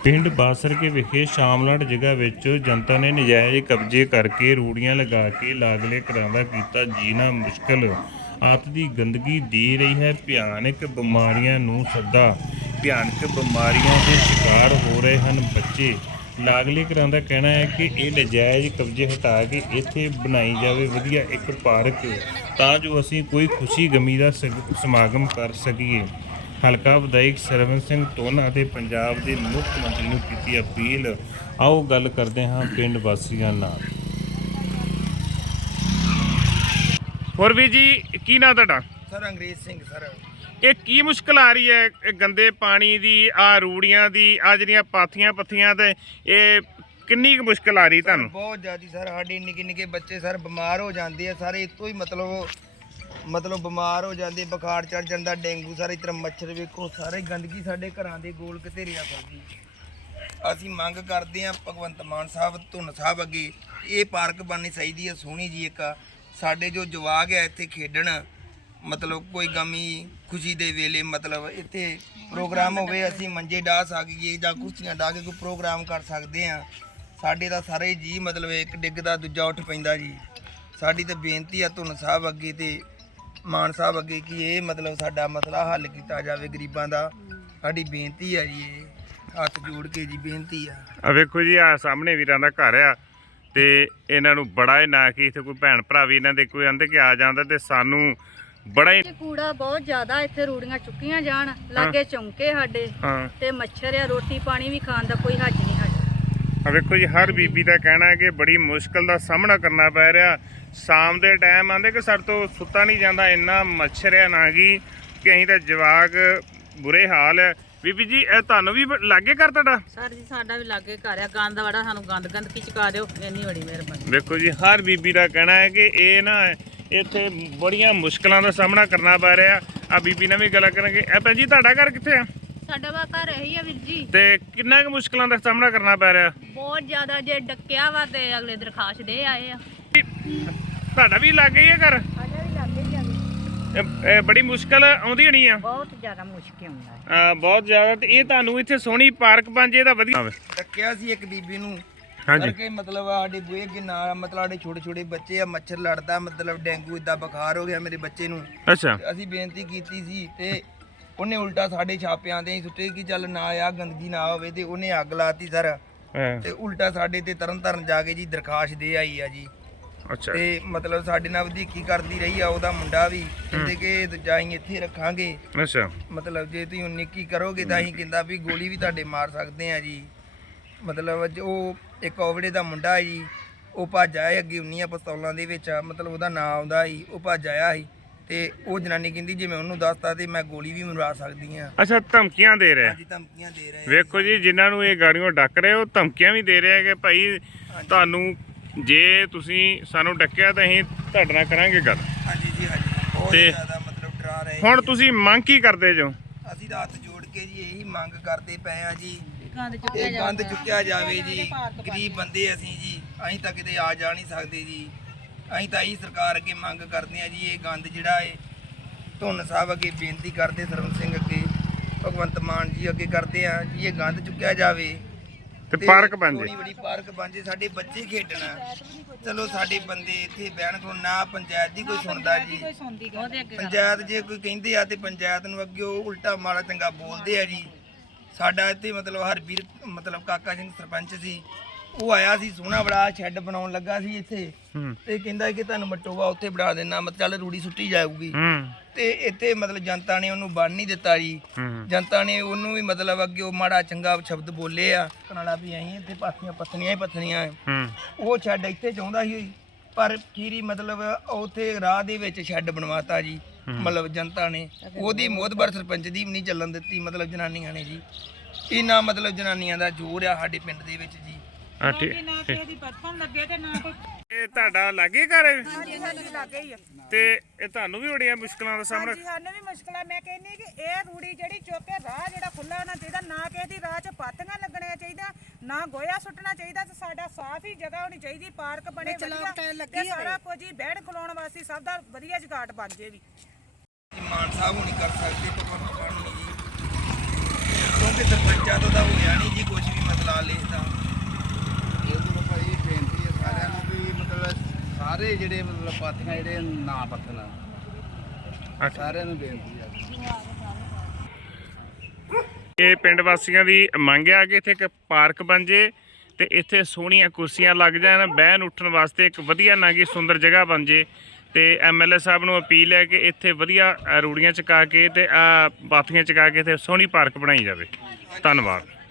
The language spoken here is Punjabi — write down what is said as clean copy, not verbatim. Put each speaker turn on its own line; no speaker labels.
ਪਿੰਡ ਬਾਸਰਕੇ ਵਿਖੇ ਸ਼ਾਮਲਾਟ ਜਗ੍ਹਾ ਵਿੱਚ ਜਨਤਾ ਨੇ ਨਜਾਇਜ਼ ਕਬਜ਼ੇ ਕਰਕੇ ਰੂੜੀਆਂ ਲਗਾ ਕੇ ਲਾਗਲੇ ਘਰਾਂ ਦਾ ਕੀਤਾ ਜੀਣਾ ਮੁਸ਼ਕਲ। ਆਪ ਦੀ ਗੰਦਗੀ ਦੇ ਰਹੀ ਹੈ ਭਿਆਨਕ ਬਿਮਾਰੀਆਂ ਨੂੰ ਸੱਦਾ। ਭਿਆਨਕ ਬਿਮਾਰੀਆਂ ਦੇ ਸ਼ਿਕਾਰ ਹੋ ਰਹੇ ਹਨ ਬੱਚੇ। ਲਾਗਲੇ ਘਰਾਂ ਦਾ ਕਹਿਣਾ ਹੈ ਕਿ ਇਹ ਨਜਾਇਜ਼ ਕਬਜ਼ੇ ਹਟਾ ਕੇ ਇੱਥੇ ਬਣਾਈ ਜਾਵੇ ਵਧੀਆ ਇੱਕ ਪਾਰਕ, ਤਾਂ ਜੋ ਅਸੀਂ ਕੋਈ ਖੁਸ਼ੀ ਗਮੀ ਦਾ ਸਮਾਗਮ ਕਰ ਸਕੀਏ। ਹਲਕਾ ਵਿਧਾਇਕ ਸਰਵਨ ਸਿੰਘ ਟੋਨਾ ਅਤੇ ਪੰਜਾਬ ਦੇ ਮੁੱਖ ਮੰਤਰੀ ਨੂੰ ਕੀਤੀ ਅਪੀਲ। ਆਓ ਗੱਲ ਕਰਦੇ ਹਾਂ ਪਿੰਡ ਵਾਸੀਆਂ ਨਾਲ। ਹੋਰ ਵੀ ਜੀ, ਕੀ ਨਾਂ ਤੁਹਾਡਾ?
ਸਰ ਅੰਗਰੇਜ਼ ਸਿੰਘ ਸਰ।
ਇਹ ਕੀ ਮੁਸ਼ਕਲ ਆ ਰਹੀ ਹੈ ਇਹ ਗੰਦੇ ਪਾਣੀ ਦੀ, ਆ ਰੂੜੀਆਂ ਦੀ, ਆ ਜਿਹੜੀਆਂ ਪਾਥੀਆਂ ਪੱਥੀਆਂ ਤੇ ਇਹ ਕਿੰਨੀ ਕੁ ਮੁਸ਼ਕਲ ਆ ਰਹੀ ਤੁਹਾਨੂੰ?
ਬਹੁਤ ਜ਼ਿਆਦਾ ਸਰ। ਸਾਡੇ ਨਿੱਕੇ ਨਿੱਕੇ ਬੱਚੇ ਸਰ ਬਿਮਾਰ ਹੋ ਜਾਂਦੇ ਆ ਸਾਰੇ ਇਤੋਂ ਹੀ ਮਤਲਬ ਬਿਮਾਰ ਹੋ ਜਾਂਦੇ, ਬੁਖਾਰ ਚੜ ਜਾਂਦਾ, ਡੇਂਗੂ ਸਾਰੇ ਤਰ੍ਹਾਂ ਮੱਛਰ ਵੇਖੋ ਸਾਰੇ ਗੰਦਗੀ ਸਾਡੇ ਘਰਾਂ ਦੇ ਗੋਲ ਘੇਰਿਆ ਕਰਦੀ। ਅਸੀਂ ਮੰਗ ਕਰਦੇ ਆ ਭਗਵੰਤ ਮਾਨ ਸਾਹਿਬ ਧੁੰਨ ਸਾਹਿਬ ਅੱਗੇ ਇਹ ਪਾਰਕ ਬਣਨੀ ਚਾਹੀਦੀ ਹੈ ਸੋਹਣੀ ਜੀ। ਇੱਕ ਸਾਡੇ ਜੋ ਜਵਾਕ ਆ ਇੱਥੇ ਖੇਡਣ, ਮਤਲਬ ਕੋਈ ਗਮੀ ਖੁਸ਼ੀ ਦੇ ਵੇਲੇ ਮਤਲਬ ਇੱਥੇ ਪ੍ਰੋਗਰਾਮ ਹੋਵੇ, ਅਸੀਂ ਮੰਜੇ ਡਾ ਸਕੀਏ ਜਾਂ ਕੁਰਸੀਆਂ ਡਾ ਕੇ ਕੋਈ ਪ੍ਰੋਗਰਾਮ ਕਰ ਸਕਦੇ ਆ। ਸਾਡੇ ਤਾਂ ਸਾਰੇ ਜੀ ਮਤਲਬ ਇੱਕ ਡਿੱਗਦਾ ਦੂਜਾ ਉੱਠ ਪੈਂਦਾ ਜੀ। ਸਾਡੀ ਤਾਂ ਬੇਨਤੀ ਆ ਧੁੰਨ ਸਾਹਿਬ ਅੱਗੇ ਤੇ ਮਾਨ ਸਾਹਿਬ ਅੱਗੇ ਕਿ ਇਹ ਮਤਲਬ ਸਾਡਾ ਮਸਲਾ ਹੱਲ ਕੀਤਾ ਜਾਵੇ ਗਰੀਬਾਂ ਦਾ। ਸਾਡੀ ਬੇਨਤੀ ਆ ਜੀ, ਇਹ ਹੱਥ ਜੋੜ ਕੇ ਜੀ ਬੇਨਤੀ ਆ।
ਵੇਖੋ ਜੀ, ਆ ਸਾਹਮਣੇ ਵੀਰਾਂ ਦਾ ਘਰ ਆ ਤੇ ਇਹਨਾਂ ਨੂੰ ਬੜਾ ਹੀ ਨਾ ਕਿ ਇੱਥੇ ਕੋਈ ਭੈਣ ਭਰਾ ਵੀ ਇਹਨਾਂ ਦੇ ਕੋਈ ਆਂਦੇ ਕਿ ਆ ਜਾਂਦਾ ਤੇ ਸਾਨੂੰ ਬੜਾ ਹੀ
ਕੂੜਾ ਬਹੁਤ ਜ਼ਿਆਦਾ ਇੱਥੇ ਰੂੜੀਆਂ ਚੁੱਕੀਆਂ ਜਾਣ ਲਾਗੇ ਚੌਂਕੇ ਸਾਡੇ ਤੇ ਮੱਛਰ ਆ, ਰੋਟੀ ਪਾਣੀ ਵੀ ਖਾਣ ਦਾ ਕੋਈ ਹੱਜ ਨਹੀਂ ਸਾਡਾ।
ਵੇਖੋ ਜੀ, ਹਰ ਬੀਬੀ ਦਾ ਕਹਿਣਾ ਹੈ ਕਿ ਬੜੀ ਮੁਸ਼ਕਲ ਦਾ ਸਾਹਮਣਾ ਕਰਨਾ ਪੈ ਰਿਹਾ। ਸ਼ਾਮ ਦੇ ਟਾਈਮ ਆਂਦੇ ਕਿ ਸਾਡੇ ਤੋਂ ਸੁੱਤਾ ਨਹੀਂ ਜਾਂਦਾ, ਇੰਨਾ ਮੱਛਰ ਆ ਨਾ ਕਿ ਅਸੀਂ ਤਾਂ ਜਵਾਕ ਬੁਰੇ ਹਾਲ ਹੈ। ਬੀਬੀ ਜੀ, ਇਹ ਤੁਹਾਨੂੰ ਵੀ ਲਾਗੇ ਘਰ ਤੁਹਾਡਾ?
ਸਰ ਜੀ ਸਾਡਾ ਵੀ ਲਾਗੇ ਘਰ ਆ। ਗੰਦ ਵੜਾ ਸਾਨੂੰ ਗੰਦ ਕੀ ਚੁਕਾ ਦਿਓ, ਇੰਨੀ ਬੜੀ ਮਿਹਰਬਾਨੀ।
ਵੇਖੋ ਜੀ, ਹਰ ਬੀਬੀ ਦਾ ਕਹਿਣਾ ਹੈ ਕਿ ਇਹ ਨਾ ਇੱਥੇ ਬੜੀਆਂ ਮੁਸ਼ਕਲਾਂ ਦਾ ਸਾਹਮਣਾ ਕਰਨਾ ਪੈ ਰਿਹਾ। ਆ ਬੀਬੀ ਨਾਲ ਵੀ ਗੱਲ ਕਰਾਂਗੇ। ਇਹ ਭੈਣ ਜੀ, ਤੁਹਾਡਾ ਘਰ ਕਿੱਥੇ ਆ?
ਸਾਡਾ ਵਾ ਘਰ ਇਹੀ ਆ ਵੀਰ ਜੀ।
ਤੇ ਕਿੰਨਾ ਕੁ ਮੁਸ਼ਕਲਾਂ ਦਾ ਸਾਹਮਣਾ ਕਰਨਾ ਪੈ ਰਿਹਾ?
ਬਹੁਤ ਜ਼ਿਆਦਾ। ਜੇ ਡੱਕਿਆ ਵਾ ਤੇ ਅਗਲੇ ਦਰਖਾਸਤ ਦੇ ਆਏ ਆ।
ਤੁਹਾਡਾ ਵੀ ਲਾਗੇ ਹੀ ਆ ਘਰ?
ਸਾਡਾ ਵੀ ਲਾਗੇ ਹੀ ਆ।
ਇਹ ਬੜੀ ਮੁਸ਼ਕਲ ਆਉਂਦੀ ਹੋਣੀ ਆ?
ਬਹੁਤ ਜ਼ਿਆਦਾ ਮੁਸ਼ਕਿਲ ਹੁੰਦਾ
ਬਹੁਤ ਜ਼ਿਆਦਾ। ਤੇ ਇਹ ਤੁਹਾਨੂੰ ਇੱਥੇ ਸੋਹਣੀ ਪਾਰਕ ਬਣ ਜੇ ਤਾਂ ਵਧੀਆ।
ਡੱਕਿਆ ਸੀ ਇੱਕ ਬੀਬੀ ਨੂੰ
ਹਾਂਜੀ
ਕਰਕੇ ਮਤਲਬ ਸਾਡੇ ਬੂਹੇ ਅੱਗੇ ਨਾਲ ਮਤਲਬ ਸਾਡੇ ਛੋਟੇ ਛੋਟੇ ਬੱਚੇ ਆ, ਮੱਛਰ ਲੜਦਾ, ਮਤਲਬ ਡੇਂਗੂ ਇਦਾਂ ਬੁਖਾਰ ਹੋ ਗਿਆ ਮੇਰੇ ਬੱਚੇ ਨੂੰ।
ਅੱਛਾ।
ਤੇ ਅਸੀਂ ਬੇਨਤੀ ਕੀਤੀ ਸੀ ਤੇ ਉਹਨੇ ਉਲਟਾ ਸਾਡੇ ਛਾਪਿਆਂ ਦੇ ਸੁੱਟੇ ਕਿ ਚੱਲ ਨਾ ਆ ਗੰਦਗੀ ਨਾ ਹੋਵੇ, ਤੇ ਉਹਨੇ ਅੱਗ ਲਾਤੀ ਸਰ। ਤੇ ਉਲਟਾ ਸਾਡੇ ਤੇ ਤਰਨ ਜਾ ਕੇ ਜੀ ਦਰਖਾਸਤ ਦੇ ਆਈ ਆ ਜੀ।
ਅੱਛਾ।
ਤੇ ਮਤਲਬ ਸਾਡੇ ਨਾਲ ਵਧੀਕੀ ਕਰਦੀ ਰਹੀ ਆ ਉਹਦਾ ਮੁੰਡਾ ਵੀ, ਕਹਿੰਦੇ ਕਿ ਦਜਾਈ ਇੱਥੇ ਰੱਖਾਂਗੇ।
ਅੱਛਾ।
ਮਤਲਬ ਜੇ ਤੁਸੀਂ ਨਿੱਕੀ ਕਰੋਗੇ ਤਾਂ ਅਸੀਂ ਕਹਿੰਦਾ ਵੀ ਗੋਲੀ ਵੀ ਤੁਹਾਡੇ ਮਾਰ ਸਕਦੇ ਆ ਜੀ। ਮਤਲਬ ਉਹ ਇੱਕ ਔਵੜੇ ਦਾ ਮੁੰਡਾ ਜੀ, ਉਹ ਭੱਜ ਆਇਆ ਅੱਗੇ 19 ਪਿਸਤੌਲਾਂ ਦੇ ਵਿੱਚ, ਮਤਲਬ ਉਹਦਾ ਨਾਂ ਆਉਂਦਾ ਸੀ, ਉਹ ਭੱਜ ਆਇਆ ਸੀ। ਤੇ ਉਹ ਜਨਾਨੀ ਕਹਿੰਦੀ ਜੇ ਮੈਂ ਉਹਨੂੰ ਦੱਸਤਾ ਤੇ ਮੈਂ ਗੋਲੀ ਵੀ ਮਰਵਾ ਸਕਦੀ ਆ।
ਅੱਛਾ, ਧਮਕੀਆਂ ਦੇ ਰਿਹਾ?
ਹਾਂਜੀ, ਧਮਕੀਆਂ ਦੇ ਰਹੇ।
ਵੇਖੋ ਜੀ, ਜਿਨ੍ਹਾਂ ਨੂੰ ਇਹ ਗਾੜੀਆਂ ਡੱਕ ਰਹੇ ਉਹ ਧਮਕੀਆਂ ਵੀ ਦੇ ਰਹੇ ਕਿ ਭਾਈ ਤੁਹਾਨੂੰ ਜੇ ਤੁਸੀਂ ਸਾਨੂੰ ਡੱਕਿਆ ਤਾਂ ਅਸੀਂ ਤੁਹਾਡੇ ਨਾਲ ਕਰਾਂਗੇ ਗੱਲ।
ਹਾਂਜੀ ਜੀ, ਹਾਂਜੀ। ਬਹੁਤ
ਤੇ
ਜ਼ਿਆਦਾ ਮਤਲਬ ਡਰਾ ਰਹੇ।
ਹੁਣ ਤੁਸੀਂ ਮੰਗ ਕੀ ਕਰਦੇ ਜੋ?
ਅਸੀਂ ਤਾਂ ਹੱਥ ਜੋੜ ਕੇ ਜੀ ਇਹੀ ਮੰਗ ਕਰਦੇ ਪਏ ਆ ਜੀ,
ਗੰਦ
ਇਹ ਗੰਦ ਚੁੱਕਿਆ ਜਾਵੇ ਜੀ। ਗਰੀਬ ਬੰਦੇ ਅਸੀਂ ਜੀ, ਅਸੀਂ ਤਾਂ ਕਿਤੇ ਆ ਜਾ ਨਹੀਂ ਸਕਦੇ ਜੀ। ਅਸੀਂ ਤਾਂ ਇਹੀ ਸਰਕਾਰ ਅੱਗੇ ਮੰਗ ਕਰਦੇ ਆ ਜੀ, ਇਹ ਗੰਦ ਜਿਹੜਾ ਏ ਧੁੰਨ ਸਾਹਿਬ ਅੱਗੇ ਬੇਨਤੀ ਕਰਦੇ, ਸਰਵਨ ਸਿੰਘ ਅੱਗੇ, ਭਗਵੰਤ ਮਾਨ ਜੀ ਅੱਗੇ ਕਰਦੇ ਆ ਜੀ, ਇਹ ਗੰਦ ਚੁੱਕਿਆ ਜਾਵੇ
ਤੇ ਪਾਰਕ ਬਣ ਜੇ,
ਸੋਹਣੀ ਬੜੀ ਪਾਰਕ ਬਣ ਜੇ, ਸਾਡੇ ਬੱਚੇ ਖੇਡਣਾ। ਚਲੋ ਸਾਡੇ ਬੰਦੇ ਇੱਥੇ ਬਹਿਣ ਕੋਲ ਨਾ ਪੰਚਾਇਤ ਦੀ ਕੋਈ ਸੁਣਦਾ ਜੀ। ਪੰਚਾਇਤ ਜੇ ਕੋਈ ਕਹਿੰਦੇ ਆ ਤੇ ਪੰਚਾਇਤ ਨੂੰ ਅੱਗੇ ਉਹ ਉਲਟਾ ਮਾੜਾ ਚੰਗਾ ਬੋਲਦੇ ਆ ਜੀ। ਸਾਡਾ ਇੱਥੇ ਮਤਲਬ ਹਰਬੀਰ ਮਤਲਬ ਕਾਕਾ ਸਿੰਘ ਸਰਪੰਚ ਸੀ, ਉਹ ਆਇਆ ਸੀ, ਸੋਹਣਾ ਬੜਾ ਸ਼ੈੱਡ ਬਣਾਉਣ ਲੱਗਾ ਸੀ ਇੱਥੇ, ਤੇ ਕਹਿੰਦਾ ਕਿ ਤੁਹਾਨੂੰ ਮਟੋਵਾ ਉੱਥੇ ਬਣਾ ਦੇਣਾ, ਮਤਲਬ ਚੱਲ ਰੂੜੀ ਸੁੱਟੀ ਜਾਊਗੀ। ਤੇ ਇੱਥੇ ਮਤਲਬ ਜਨਤਾ ਨੇ ਉਹਨੂੰ ਬਣ ਨਹੀਂ ਦਿੱਤਾ ਜੀ। ਜਨਤਾ ਨੇ ਉਹਨੂੰ ਵੀ ਮਤਲਬ ਅੱਗੇ ਉਹ ਮਾੜਾ ਚੰਗਾ ਸ਼ਬਦ ਬੋਲੇ ਆ ਕਨਾਲਾ ਵੀ ਅਸੀਂ ਇੱਥੇ ਪਾਥੀਆਂ ਪੱਥਣੀਆਂ ਹੀ ਪੱਥਣੀਆਂ। ਉਹ ਸ਼ੈੱਡ ਇੱਥੇ ਚਾਹੁੰਦਾ ਸੀ, ਪਰ ਖੀਰੀ ਮਤਲਬ ਉੱਥੇ ਰਾਹ ਦੇ ਵਿੱਚ ਸ਼ੈੱਡ ਬਣਵਾਤਾ ਜੀ। ਮਤਲਬ ਜਨਤਾ ਨੇ ਉਹਦੀ ਮੋਹਤਬਰ ਸਰਪੰਚ ਦੀ ਵੀ ਨਹੀਂ ਚੱਲਣ ਦਿੱਤੀ, ਮਤਲਬ ਜਨਾਨੀਆਂ ਨੇ ਜੀ। ਇਹਨਾਂ ਮਤਲਬ ਜਨਾਨੀਆਂ ਦਾ ਜ਼ੋਰ ਆ ਸਾਡੇ ਪਿੰਡ ਦੇ ਵਿੱਚ ਜੀ।
ਇਹ ਤੁਹਾਡਾ ਲਾਗੇ ਘਰ ਹੈ? ਤੇ ਇਹ ਤੁਹਾਨੂੰ ਵੀ ਬੜੀਆਂ ਮੁਸ਼ਕਲਾਂ ਦਾ ਸਾਹਮਣਾ?
ਸਾਨੂੰ ਵੀ ਮੁਸ਼ਕਲ ਆ। ਮੈਂ ਕਹਿੰਨੀ ਕਿ ਇਹ ਰੂੜੀ ਜਿਹੜੀ ਚੁੱਕ ਕੇ ਰਾਹ ਜਿਹੜਾ ਖੁੱਲਾ ਹੋਣਾ ਚਾਹੀਦਾ, ਨਾ ਕਿਸੇ ਦੀ ਰਾਹ 'ਚ ਪਾਥੀਆਂ ਲੱਗਣੀਆਂ ਚਾਹੀਦਾ, ਨਾ ਗੋਇਆ ਸੁੱਟਣਾ ਚਾਹੀਦਾ, ਤੇ ਸਾਡਾ ਸਾਫ਼ ਹੀ ਜਗ੍ਹਾ ਹੋਣੀ ਚਾਹੀਦੀ, ਪਾਰਕ ਬਣੇ ਵਧੀਆ ਤੇ ਸਾਰਾ ਕੁਝ ਹੀ ਬਹਿਣ ਖਲੋਣ ਵਾਸਤੇ ਸਭ ਦਾ ਵਧੀਆ ਜਗਾਟ ਬਣ ਜੇ ਵੀ।
ਮਾਨ ਸਾਹਿਬ ਨਹੀਂ ਕਰ ਸਕਦੇ, ਭਗਵੰਤ ਮਾਨ ਨਹੀਂ ਜੀ, ਕਿਉਂਕਿ ਸਰਪੰਚਾਂ ਤੋਂ ਤਾਂ ਹੋਇਆ ਨਹੀਂ ਜੀ ਕੁਝ ਵੀ।
ਜਿਹੜੇ ਮਤਲਬ ਪਾਥੀਆਂ ਜਿਹੜੇ ਨਾ ਪੱਥਣ ਸਾਰਿਆਂ ਨੂੰ ਬੇਨਤੀ ਆ।
ਇਹ ਪਿੰਡ ਵਾਸੀਆਂ ਦੀ ਮੰਗ ਆ ਕਿ ਇੱਥੇ ਇੱਕ ਪਾਰਕ ਬਣ ਜੇ ਤੇ ਇੱਥੇ ਸੋਹਣੀਆਂ ਕੁਰਸੀਆਂ ਲੱਗ ਜਾਣ, ਬਹਿਣ ਉੱਠਣ ਵਾਸਤੇ ਇੱਕ ਵਧੀਆ ਨਾਗੀ ਸੁੰਦਰ ਜਗ੍ਹਾ ਬਣ ਜੇ। ਤੇ ਐਮਐਲਏ ਸਾਹਿਬ ਨੂੰ ਅਪੀਲ ਹੈ ਕਿ ਇੱਥੇ ਵਧੀਆ ਰੂੜੀਆਂ ਚਕਾ ਕੇ ਤੇ ਪਾਥੀਆਂ ਚਕਾ ਕੇ ਇੱਥੇ ਸੋਹਣੀ ਪਾਰਕ ਬਣਾਈ ਜਾਵੇ। ਧੰਨਵਾਦ।